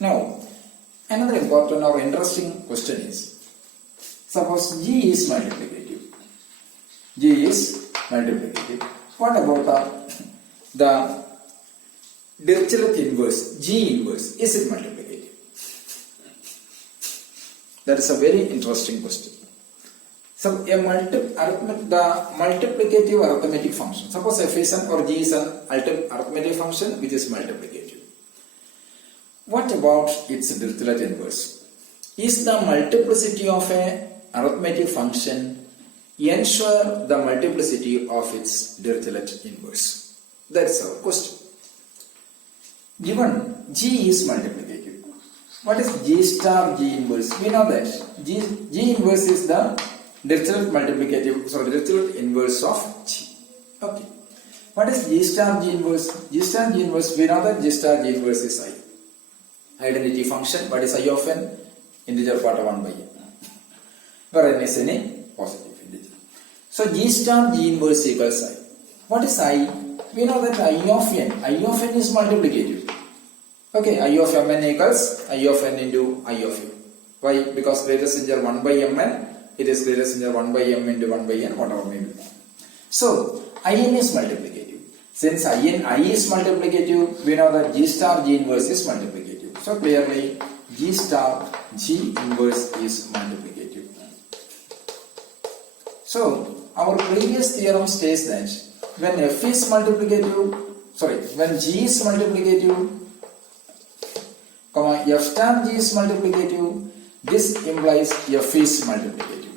Now, another important or interesting question is, suppose G is multiplicative. G is multiplicative. What about the Dirichlet inverse, G inverse, is it multiplicative? That is a very interesting question. So, the multiplicative arithmetic function, suppose f is an or G is an arithmetic function which is multiplicative. What about its Dirichlet inverse? Is the multiplicity of an arithmetic function ensure the multiplicity of its Dirichlet inverse? That's our question. Given G is multiplicative, what is G star G inverse? We know that G inverse is the Dirichlet inverse of G. Okay. What is G star G inverse? G star G inverse, we know that G star G inverse is I. Identity function, what is I of n? Integer part of 1 by n. Where n is any positive integer. So G star G inverse equals I. What is I? We know that I of n is multiplicative. Okay, I of mn equals I of n into I of m. Why? Because greatest integer 1 by mn, it is greatest integer 1 by m into 1 by n, whatever may be. So, in is multiplicative. Since I is multiplicative, we know that G star G inverse is multiplicative. So, clearly, G star G inverse is multiplicative. So, our previous theorem states that when f is multiplicative, when G is multiplicative, f star G is multiplicative, this implies f is multiplicative.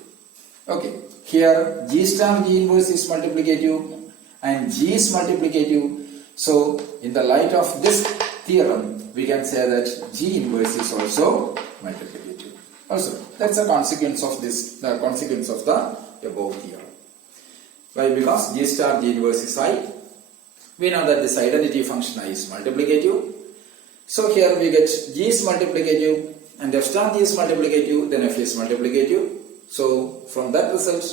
Okay, here G star G inverse is multiplicative and G is multiplicative. So, in the light of this theorem, we can say that G inverse is also multiplicative. Also, that's a consequence of this, the consequence of the above theorem. Why? Because G star G inverse is I. We know that this identity function I is multiplicative. So here we get G is multiplicative and f star G is multiplicative, then f is multiplicative. So from that result,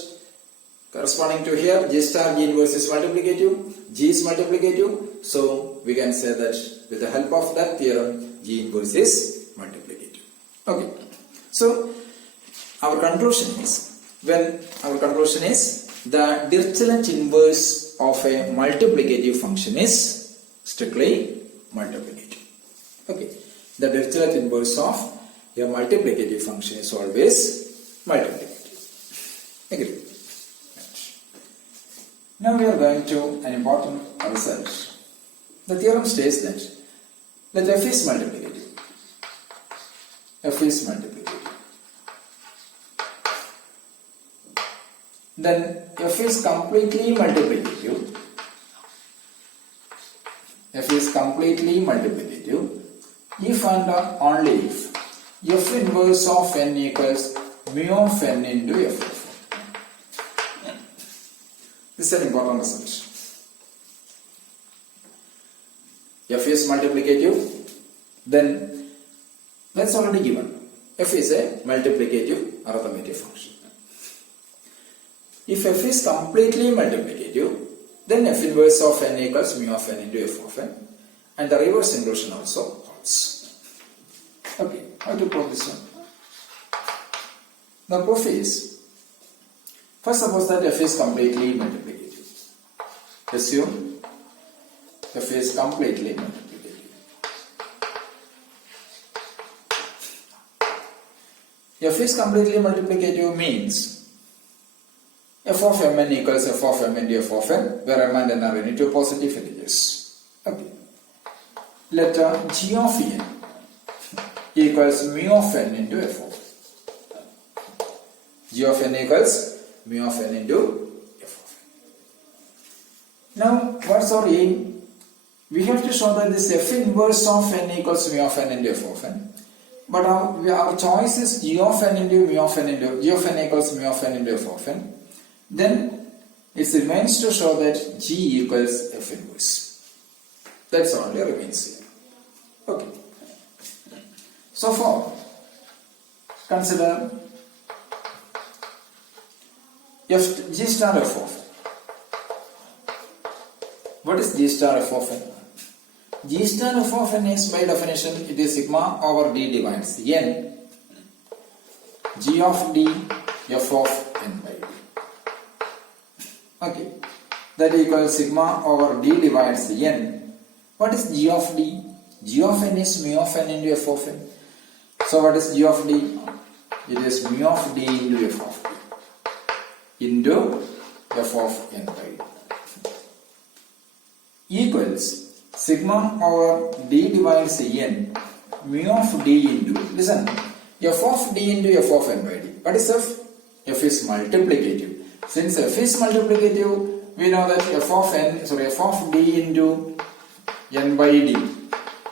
corresponding to here, G star G inverse is multiplicative, G is multiplicative. So we can say that with the help of that theorem, G inverse is multiplicative. Okay. So our conclusion is, the Dirichlet inverse of a multiplicative function is strictly multiplicative. Okay, the Dirichlet inverse of a multiplicative function is always multiplicative. Agree? Now we are going to an important result. The theorem states that f is multiplicative. F is multiplicative. Then f is completely multiplicative. F is completely multiplicative if and only if f inverse of n equals mu of n into f of n. This is an important result. F is multiplicative, then that's already given. F is a multiplicative arithmetic function. If f is completely multiplicative, then f inverse of n equals mu of n into f of n, and the reverse inclusion also holds. Okay, how to prove this one? The proof is, first suppose that f is completely multiplicative. Assume f is completely multiplicative. F is completely multiplicative means f of mn equals f of m into f of n, where m and n are any two positive integers. Okay. Let g of n equals mu of n into f of n. G of n equals mu of n into f of n. Now, what's our aim? We have to show that this f inverse of n equals mu of n into f of n. But our choice is g of n into mu of n into g of n equals mu of n into f of n. Then it remains to show that g equals f inverse. That's all that remains here. Okay. So far, consider g star f of n. What is g star f of n? G star f of n is by definition it is sigma over d divides n g of d f of n by d. Okay, that equals sigma over d divides n. What is g of d? G of n is mu of n into f of n. So what is g of d? It is mu of d into f of d into f of n by d equals sigma over d divides n mu of d into, listen, f of d into f of n by d. What is f? F is multiplicative. Since f is multiplicative, we know that f of d into n by d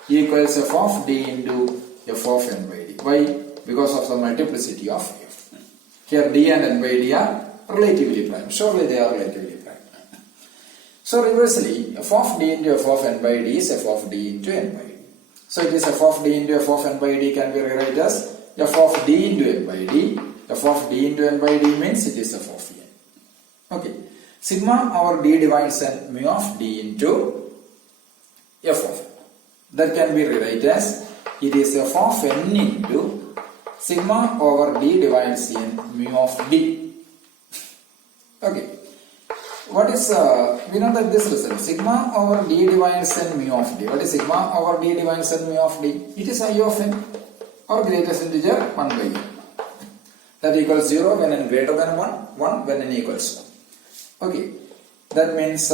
equals f of d into f of n by d. Why? Because of the multiplicity of f. Here d and n by d are relatively prime. Surely they are relatively prime. So reversely, f of d into f of n by d is f of d into n by d. So it is f of d into f of n by d can be rewritten as f of d into n by d. F of d into n by d means it is f of n. Okay. Sigma over d divides n mu of d into f of n. That can be rewritten as it is f of n into sigma over d divides n mu of d. Okay. What is, we know that this result, sigma over d divides n mu of d. What is sigma over d divides n mu of d? It is I of n or greatest integer 1 by n. That equals 0 when n greater than 1, 1 when n equals 1. Okay. That means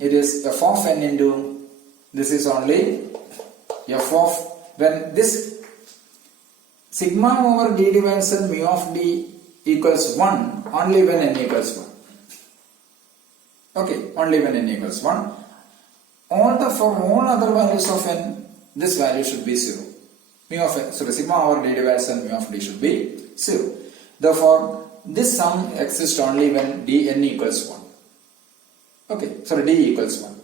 it is f of n into, this is only f of, when this sigma over d divides n mu of d equals 1 only when n equals 1. Okay, only when n equals 1. For all other values of n, this value should be 0. Mu of n, so the sigma over d divides n mu of d should be 0. Therefore, this sum exists only when n equals 1. Okay, so d equals 1.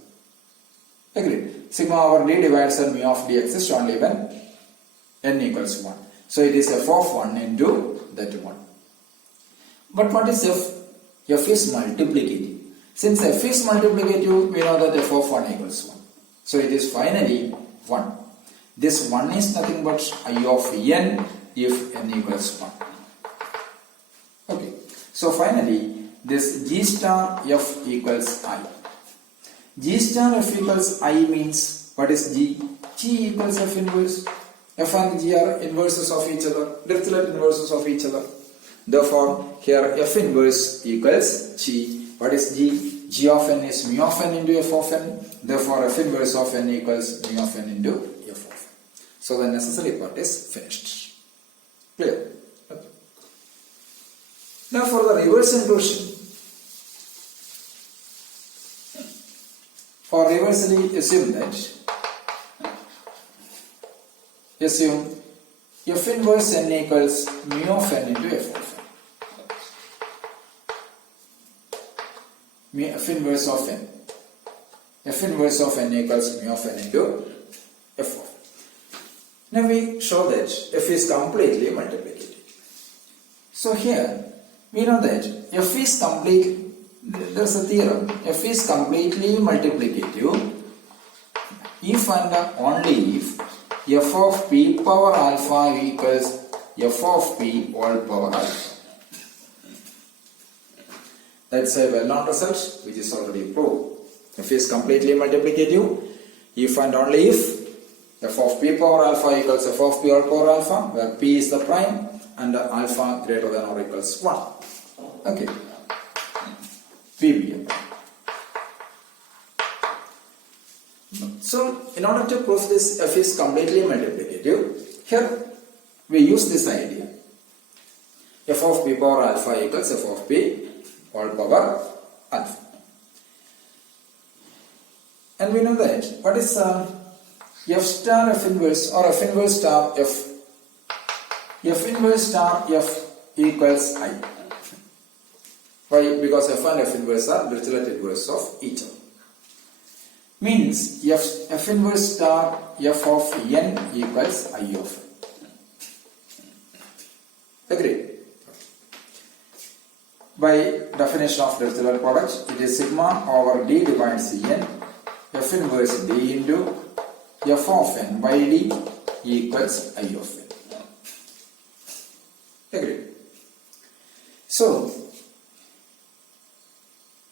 Agreed. Sigma over d divides n mu of d exists only when n equals 1. So it is f of 1 into that 1. But what is f? F is multiplicative. Since f is multiplicative, we know that f of 1 equals 1. So it is finally 1. This 1 is nothing but I of n if n equals 1. Okay. So finally, this g star f equals I. G star f equals I means, what is g? G equals f inverse. F and g are inverses of each other, Dirichlet inverses of each other. Therefore, here f inverse equals g. What is g? G of n is mu of n into f of n. Therefore, f inverse of n equals mu of n into f of n. So the necessary part is finished. Clear? Okay. Now for the reverse inversion. For reversely, assume f inverse n equals mu of n into f of n. F inverse of n. F inverse of n equals mu of n into f of n. Now we show that f is completely multiplicative. So here we know that f is complete. There is a theorem. F is completely multiplicative if and only if f of p power alpha equals f of p all power alpha. That's a well-known result which is already proved. F is completely multiplicative if and only if f of p power alpha equals f of p all power alpha, where p is the prime and alpha greater than or equals 1. Okay. PBM. So, in order to prove this f is completely multiplicative, here we use this idea. F of p power alpha equals f of p all power alpha. And we know that what is f star f inverse or f inverse star f? F inverse star f equals I. Why? Because f and f inverse are Dirichlet inverse of each other. Means f inverse star f of n equals I of n. Agreed? By definition of Dirichlet product, it is sigma over d divides n f inverse d into f of n by d equals I of n. Agreed. So,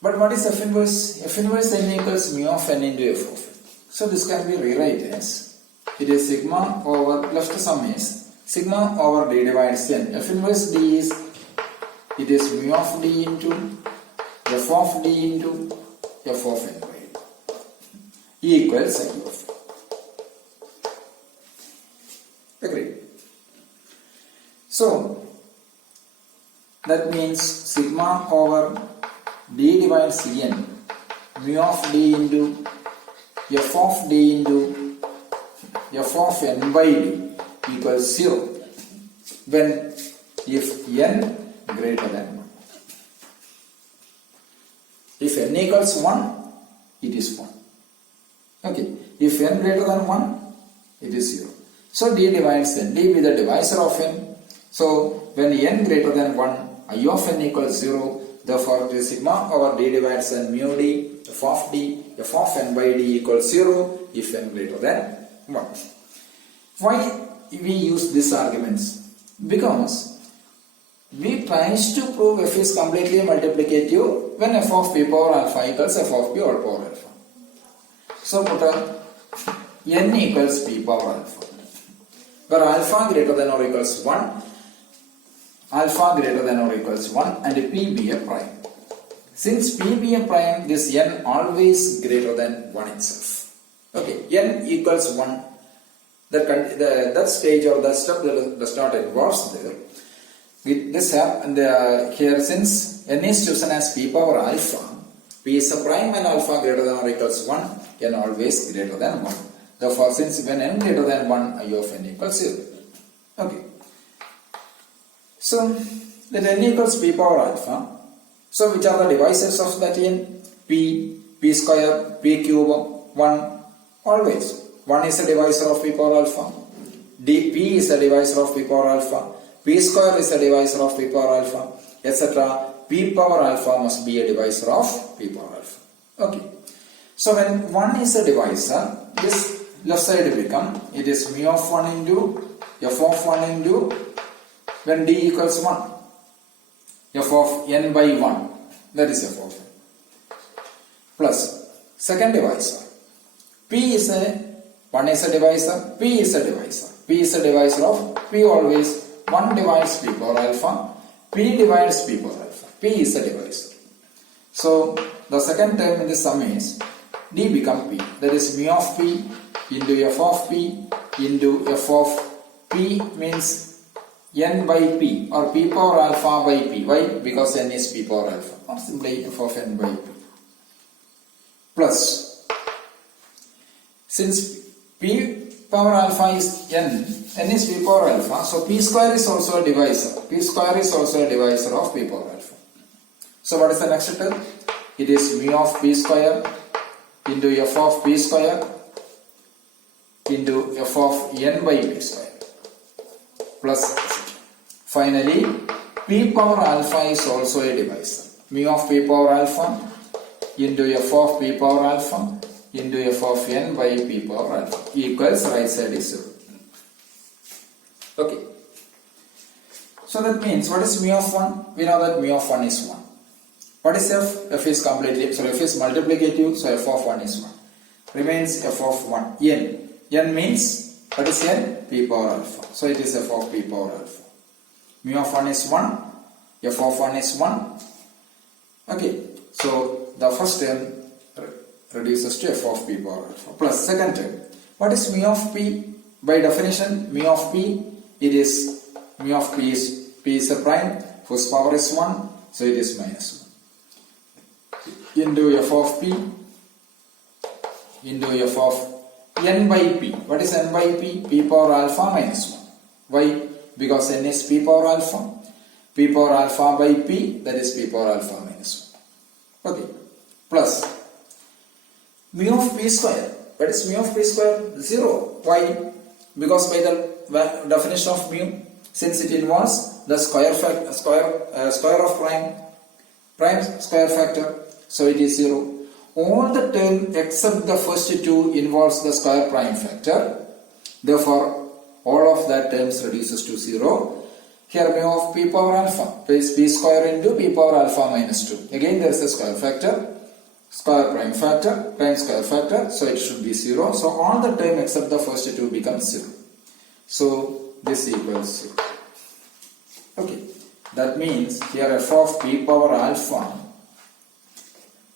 but what is f inverse? F inverse then equals mu of n into f of n. So this can be rewrite as, it is sigma over, left sum is sigma over d divides n. F inverse d is, it is mu of d into f of d into f of n by d equals I of n. Agreed. So that means sigma over d divides n mu of d into f of d into f of n by d equals 0 when if n greater than 1. If n equals 1, it is 1. Okay. If n greater than 1, it is 0. So d divides n. D be the divisor of n. So when n greater than 1, I of n equals 0. Therefore, it is sigma over d divides n mu d f of d f of n by d equals 0 if n greater than 1. Why we use these arguments? Because we tries to prove f is completely multiplicative when f of p power alpha equals f of p all power alpha. So put n equals p power alpha, where alpha greater than or equals 1, alpha greater than or equals 1 and p be a prime. Since p be a prime, this n always greater than 1 itself. Okay, n equals 1. That stage or that step does not involves there. With this and here, since n is chosen as p power alpha, p is a prime and alpha greater than or equals 1, n always greater than 1. Therefore, since when n greater than 1, I of n equals 0. Okay. So, let n equals p power alpha. So, which are the divisors of that n? P square, p cube, 1, always. 1 is the divisor of p power alpha. P is the divisor of p power alpha. P square is the divisor of p power alpha, etc. P power alpha must be a divisor of p power alpha. Okay. So, when 1 is a divisor, this left side will become, it is mu of 1 into f of 1 into, when d equals 1, f of n by 1, that is f of n, plus second divisor, p is a, 1 is a divisor, p is a divisor. P is a divisor of, p always, 1 divides p power alpha, p divides p power alpha, p is a divisor. So, the second term in the sum is, d become p, that is mu of p into f of p into f of p means n by p or p power alpha by p. Why? Because n is p power alpha, or simply f of n by p. Plus, since p power alpha is n is p power alpha, so p square is also a divisor. P square is also a divisor of p power alpha. So what is the next term? It is mu of p square into f of p square into f of n by p square plus finally p power alpha is also a divisor. Mu of p power alpha into f of p power alpha into f of n by p power alpha equals right side is 0. Okay. So that means what is mu of 1? We know that mu of 1 is 1. What is f? F is completely, so f is multiplicative, so f of 1 is 1. Remains f of 1, n. N means, what is n? P power alpha. So it is f of p power alpha. Mu of 1 is 1, f of 1 is 1. Okay, so the first term reduces to f of p power alpha plus second term. What is mu of p? By definition, mu of p, it is, mu of p is a prime, whose power is 1, so it is minus 1. Into f of p, into f of n by p. What is n by p? P power alpha minus 1. Why? Because n is p power alpha. P power alpha by p, that is p power alpha minus 1. Okay. Plus mu of p square. What is mu of p square? 0. Why? Because by the definition of mu, since it involves the square of prime square factor, so it is 0. all the terms except the first two involves the square prime factor. Therefore, all of that terms reduces to 0. Here mu of p power alpha is p square into p power alpha minus 2. Again there is a square factor, square prime factor, prime square factor, so it should be 0. So all the terms except the first two become 0. So this equals 0. Okay, that means here f of p power alpha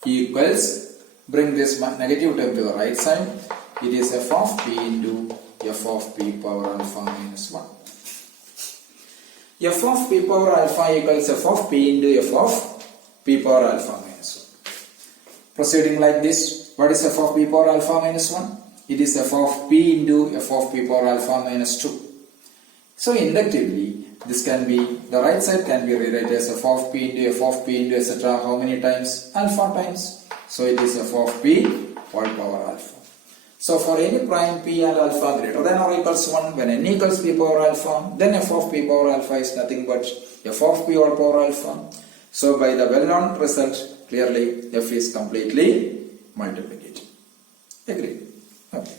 equals, bring this negative term to the right side, it is f of p into f of p power alpha minus 1. F of p power alpha equals f of p into f of p power alpha minus 1. Proceeding like this, what is f of p power alpha minus 1? It is f of p into f of p power alpha minus 2. So inductively, this can be, the right side can be rewritten as f of p into f of p into etc. How many times? Alpha times. So it is f of p whole power alpha. So for any prime p and alpha greater than or equals 1, when n equals p power alpha, then f of p power alpha is nothing but f of p whole power alpha. So by the well-known result, clearly f is completely multiplicative. Agree? Okay.